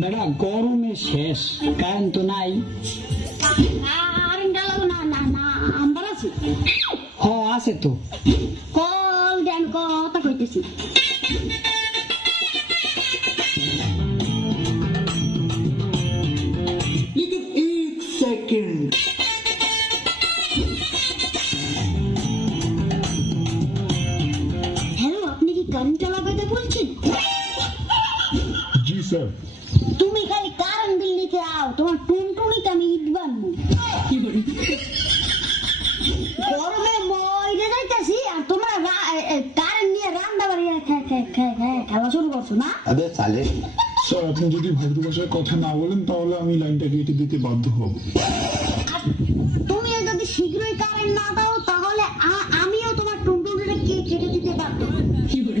বেটা গরমে শেষ কারেন্ট তো নাই। হ আছে তো। কল দেন কথা কইতেছি। তুমি খালি কারণ বিল নিতে আও তোমার টুনটুনিতে আমি ইট বানবো। গরমে মরে যাইতাছি আর তোমরা কারণ নিয়ে রান্না বাড়ি খাওয়া শুরু করছ না? আবে চালে স্যার আপনি যদি ভাদ্রভাষায় কথা না বলেন তাহলে আমি লাইনটা কেটে দিতে বাধ্য হব। তুমি যদি শীঘ্রই কারেন্ট না দাও তাহলে আমিও তোমার টুনটুনিটা কেটে দিতে বাধ্য কি করে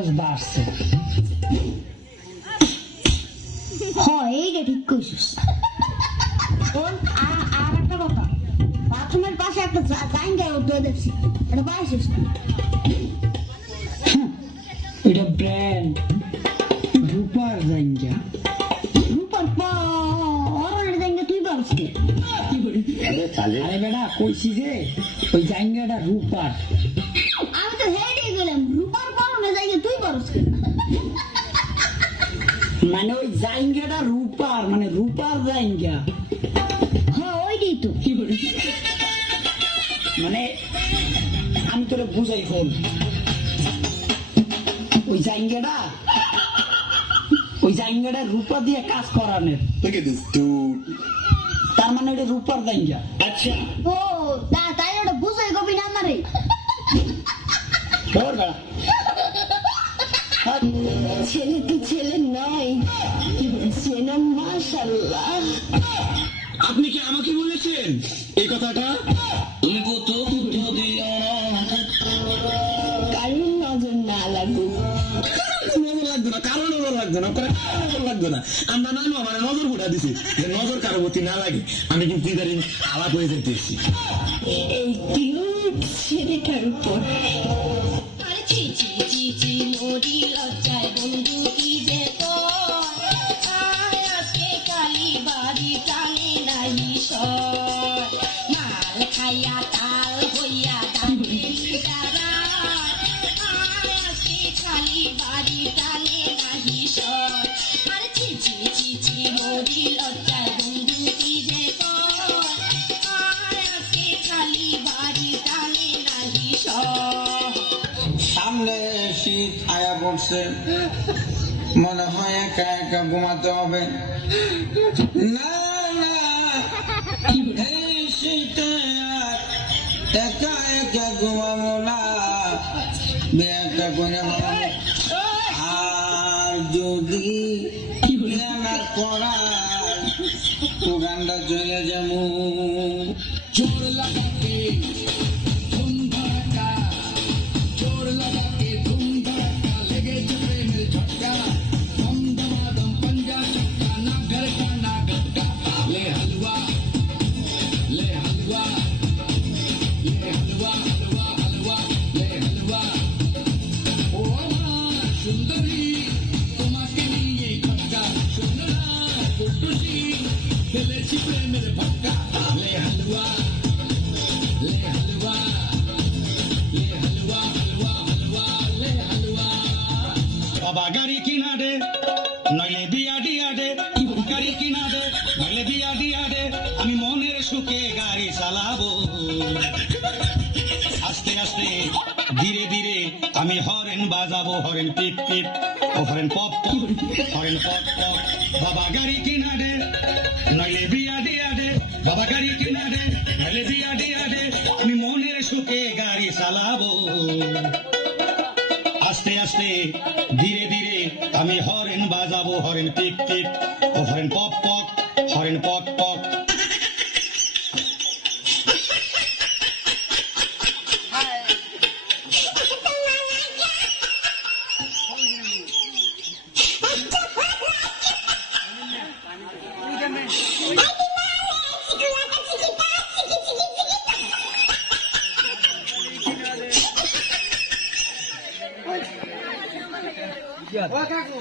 খরচ বাড়ছে। বাথরুমের পাশে একটা গাইন দেখছি এটা ব্র্যান্ড রূপার জাঙ্গা রূপার পা অরণের জাঙ্গা তুই পারছিস আরে বেটা যে ওই জাঙ্গাটা রূপার। তো হেঁটে গেলাম। রূপার পরনের জায়গা তুই পারছিস মানে ওই জাইঙ্গাটা রূপার মানে রূপার জাইঙ্গা। হ্যাঁ ওইটাই তো। মানে আমি তোরে বুঝাই ফোন। ওই জাইঙ্গাটা ওই জাইঙ্গাটা রূপা দিয়ে কাজ করানোর। Look at this dude. তার মানে ওটা রূপার জাইঙ্গা। আচ্ছা ও তা- তাই ওটা বুঝে কবি না আমারে ধর বেড়া ছেলে তো ছেলে নয়? ছেলে মাশাল্লাহ আপনি কি আমাকে বলেছেন? এই কথাটা? তুমি দিও কারণ নজর না লাগুক নজর লাগবে না কারও নজর লাগবে না কারও নজর লাগবে না। আমরা নাইমা মানে নজর ফুটা দিছি যে নজর কারও প্রতি না লাগে আমি কিন্তু ইদারিং আলাপ হয়ে যেতেছি এই কিউট ছেলেটার উপর সামনে শীত আয়া পড়ছে মনে হয় একা একা ঘুমাতে হবে। না না একা একা ঘুমাবো না। বিয়েটা করে আর যদি না করার তো গানটা চলে যাব। লাগাতে ফেলেছি প্রেমের পাক্কা লে হালুয়া লে হালুয়া লে হালুয়া হালুয়া হালুয়া লে হালুয়া বাবা গাড়ি কিনা দে, নইলে দিয়া দিয়া দে গাড়ি কিনা দে আস্তে আস্তে, ধীরে ধীরে আমি হরেন বাজাবো, হরেন পিপ পিপ ও হরেন পপ পপ, হরেন পপ পপ। বাবা গাড়ি কিনা দে, নইলে বিয়া দিয়া দে। বাবা গাড়ি কিনা দে, নইলে বিয়া দিয়া দে। আমি মনের সুখে গাড়ি চালাবো। আস্তে আস্তে, ধীরে ধীরে আমি হরেন বাজাবো, হরেন পিপ পিপ ও হরেন পপ পপ, হরেন পক পক 我要看。